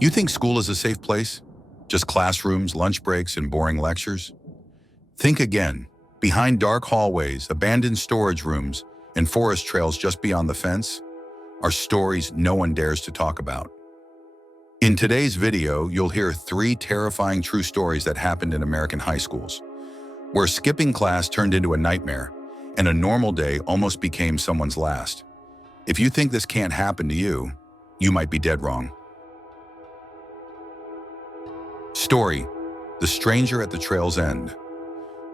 You think school is a safe place? Just classrooms, lunch breaks, and boring lectures? Think again. Behind dark hallways, abandoned storage rooms, and forest trails just beyond the fence are stories no one dares to talk about. In today's video, you'll hear 3 terrifying true stories that happened in American high schools, where skipping class turned into a nightmare and a normal day almost became someone's last. If you think this can't happen to you, you might be dead wrong. Story: The Stranger at the Trail's End.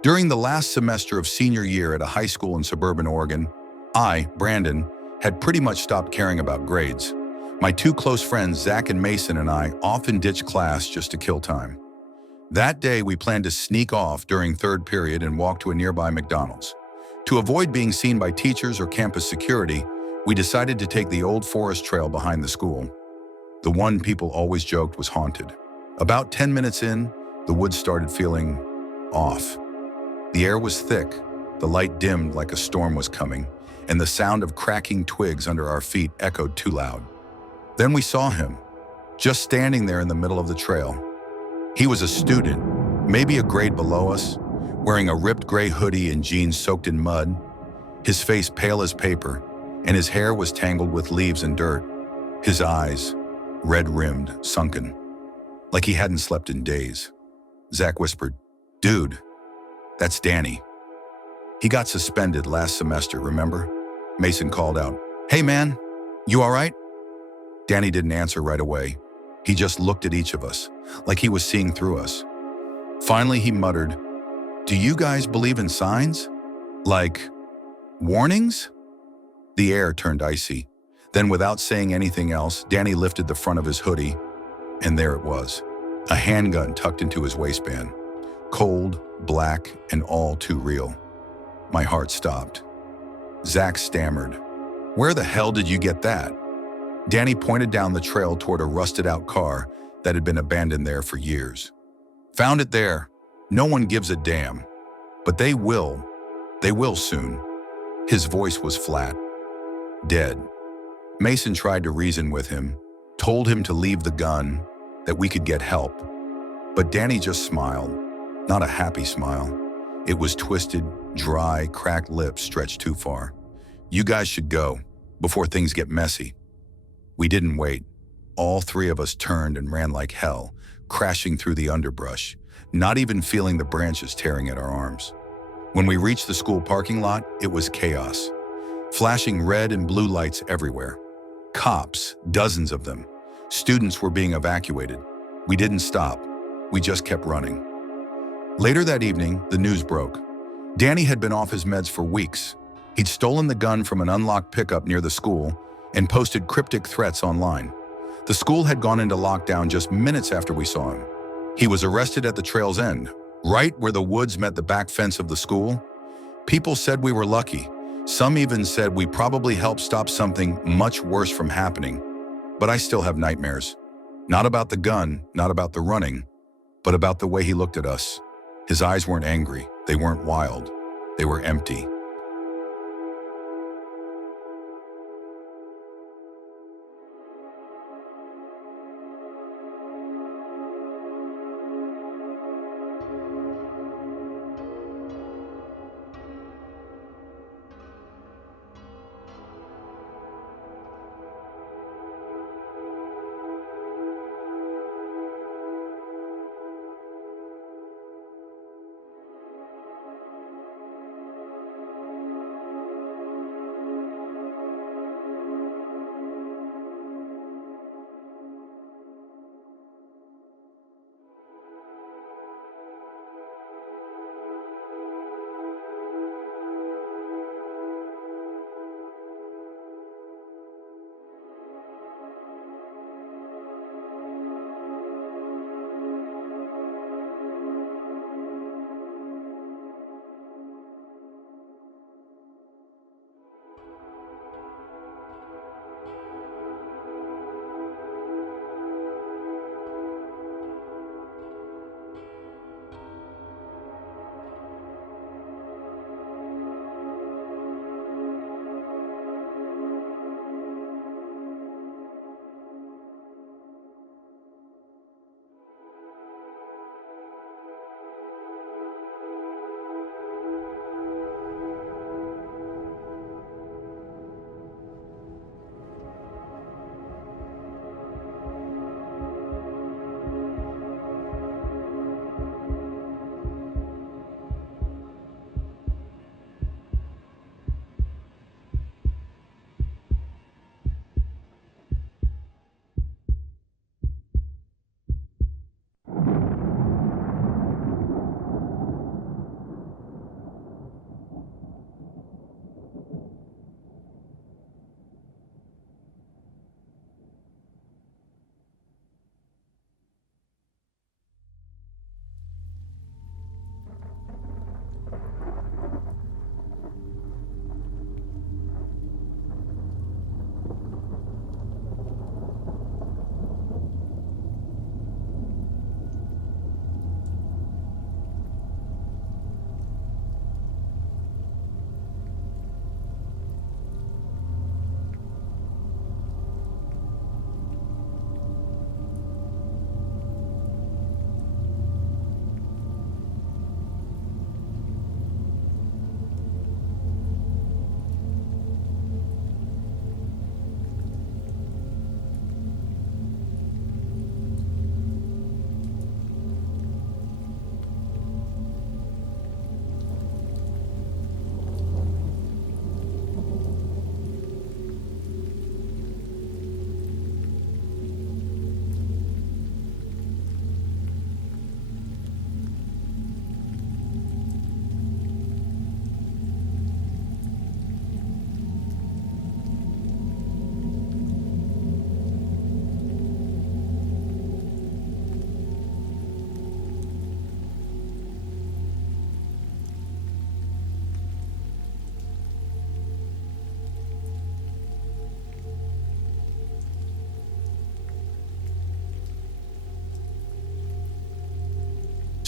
During the last semester of senior year at a high school in suburban Oregon, I, Brandon, had pretty much stopped caring about grades. My 2 close friends, Zach and Mason, and I often ditched class just to kill time. That day, we planned to sneak off during third period and walk to a nearby McDonald's. To avoid being seen by teachers or campus security, we decided to take the old forest trail behind the school. The one people always joked was haunted. About 10 minutes in, the woods started feeling off. The air was thick, the light dimmed like a storm was coming, and the sound of cracking twigs under our feet echoed too loud. Then we saw him, just standing there in the middle of the trail. He was a student, maybe a grade below us, wearing a ripped gray hoodie and jeans soaked in mud, his face pale as paper, and his hair was tangled with leaves and dirt. His eyes, red-rimmed, sunken, like he hadn't slept in days. Zach whispered, "Dude, that's Danny. He got suspended last semester, remember?" Mason called out, "Hey man, you all right?" Danny didn't answer right away. He just looked at each of us, like he was seeing through us. Finally, he muttered, "Do you guys believe in signs? Like, warnings?" The air turned icy. Then, without saying anything else, Danny lifted the front of his hoodie, and there it was, a handgun tucked into his waistband. Cold, black, and all too real. My heart stopped. Zach stammered, "Where the hell did you get that?" Danny pointed down the trail toward a rusted-out car that had been abandoned there for years. "Found it there. No one gives a damn. But they will. They will soon." His voice was flat. Dead. Mason tried to reason with him, told him to leave the gun, that we could get help. But Danny just smiled. Not a happy smile. It was twisted, dry, cracked lips stretched too far. "You guys should go, before things get messy." We didn't wait. All 3 of us turned and ran like hell, crashing through the underbrush, not even feeling the branches tearing at our arms. When we reached the school parking lot, it was chaos. Flashing red and blue lights everywhere. Cops, dozens of them. Students were being evacuated. We didn't stop. We just kept running. Later that evening, the news broke. Danny had been off his meds for weeks. He'd stolen the gun from an unlocked pickup near the school and posted cryptic threats online. The school had gone into lockdown just minutes after we saw him. He was arrested at the trail's end, right where the woods met the back fence of the school. People said we were lucky. Some even said we probably helped stop something much worse from happening. But I still have nightmares. Not about the gun, not about the running, but about the way he looked at us. His eyes weren't angry, they weren't wild, they were empty.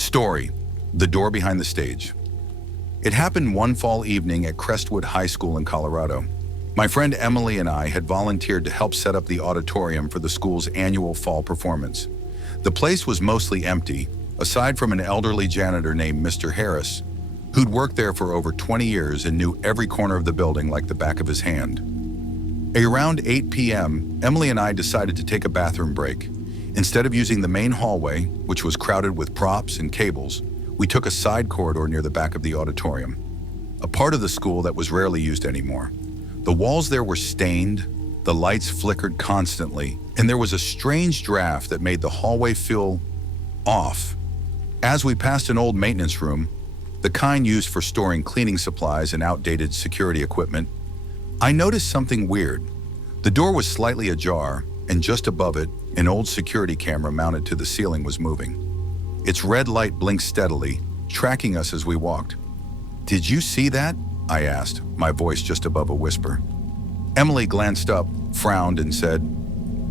Story: The Door Behind the Stage. It happened one fall evening at Crestwood High School in Colorado. My friend Emily and I had volunteered to help set up the auditorium for the school's annual fall performance. The place was mostly empty, aside from an elderly janitor named Mr. Harris, who'd worked there for over 20 years and knew every corner of the building like the back of his hand. Around 8 p.m., Emily and I decided to take a bathroom break. Instead of using the main hallway, which was crowded with props and cables, we took a side corridor near the back of the auditorium, a part of the school that was rarely used anymore. The walls there were stained, the lights flickered constantly, and there was a strange draft that made the hallway feel off. As we passed an old maintenance room, the kind used for storing cleaning supplies and outdated security equipment, I noticed something weird. The door was slightly ajar, and just above it, an old security camera mounted to the ceiling was moving. Its red light blinked steadily, tracking us as we walked. "Did you see that?" I asked, my voice just above a whisper. Emily glanced up, frowned, and said,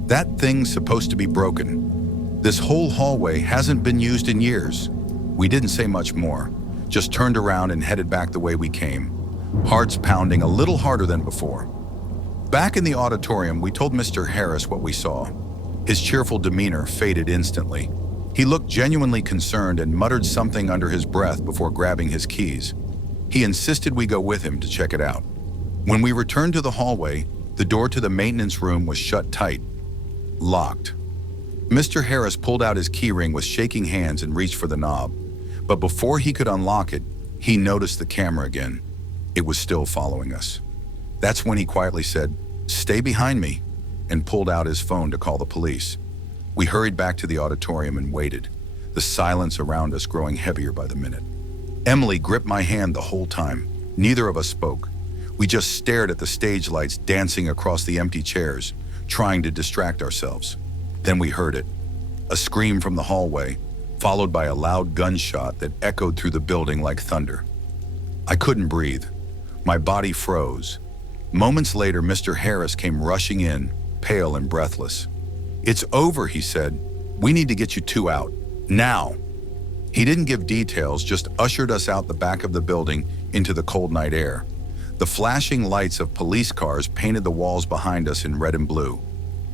"That thing's supposed to be broken. This whole hallway hasn't been used in years." We didn't say much more, just turned around and headed back the way we came, hearts pounding a little harder than before. Back in the auditorium, we told Mr. Harris what we saw. His cheerful demeanor faded instantly. He looked genuinely concerned and muttered something under his breath before grabbing his keys. He insisted we go with him to check it out. When we returned to the hallway, the door to the maintenance room was shut tight, locked. Mr. Harris pulled out his keyring with shaking hands and reached for the knob. But before he could unlock it, he noticed the camera again. It was still following us. That's when he quietly said, "Stay behind me," and pulled out his phone to call the police. We hurried back to the auditorium and waited, the silence around us growing heavier by the minute. Emily gripped my hand the whole time. Neither of us spoke. We just stared at the stage lights dancing across the empty chairs, trying to distract ourselves. Then we heard it, a scream from the hallway, followed by a loud gunshot that echoed through the building like thunder. I couldn't breathe. My body froze. Moments later, Mr. Harris came rushing in, pale and breathless. "It's over," he said. "We need to get you two out. Now." He didn't give details, just ushered us out the back of the building into the cold night air. The flashing lights of police cars painted the walls behind us in red and blue.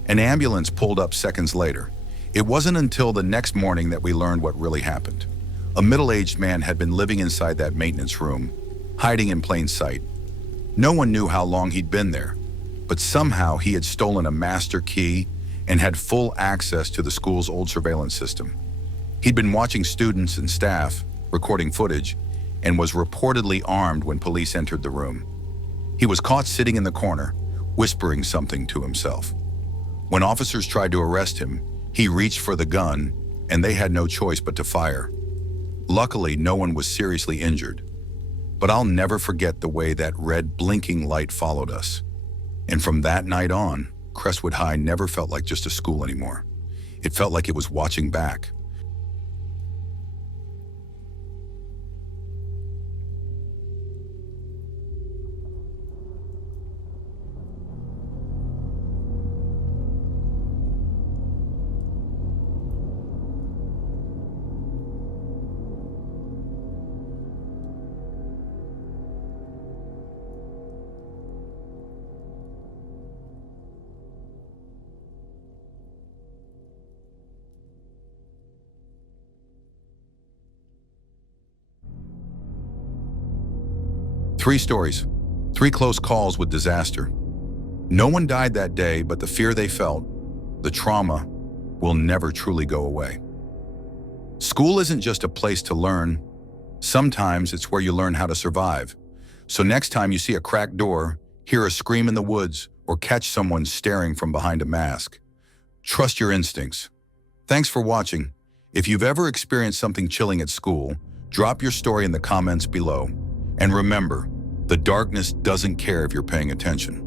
An ambulance pulled up seconds later. It wasn't until the next morning that we learned what really happened. A middle-aged man had been living inside that maintenance room, hiding in plain sight. No one knew how long he'd been there, but somehow he had stolen a master key and had full access to the school's old surveillance system. He'd been watching students and staff, recording footage, and was reportedly armed when police entered the room. He was caught sitting in the corner, whispering something to himself. When officers tried to arrest him, he reached for the gun, and they had no choice but to fire. Luckily, no one was seriously injured. But I'll never forget the way that red blinking light followed us. And from that night on, Crestwood High never felt like just a school anymore. It felt like it was watching back. Three stories, three close calls with disaster. No one died that day, but the fear they felt, the trauma, will never truly go away. School isn't just a place to learn. Sometimes it's where you learn how to survive. So next time you see a cracked door, hear a scream in the woods, or catch someone staring from behind a mask, trust your instincts. Thanks for watching. If you've ever experienced something chilling at school, drop your story in the comments below. And remember, the darkness doesn't care if you're paying attention.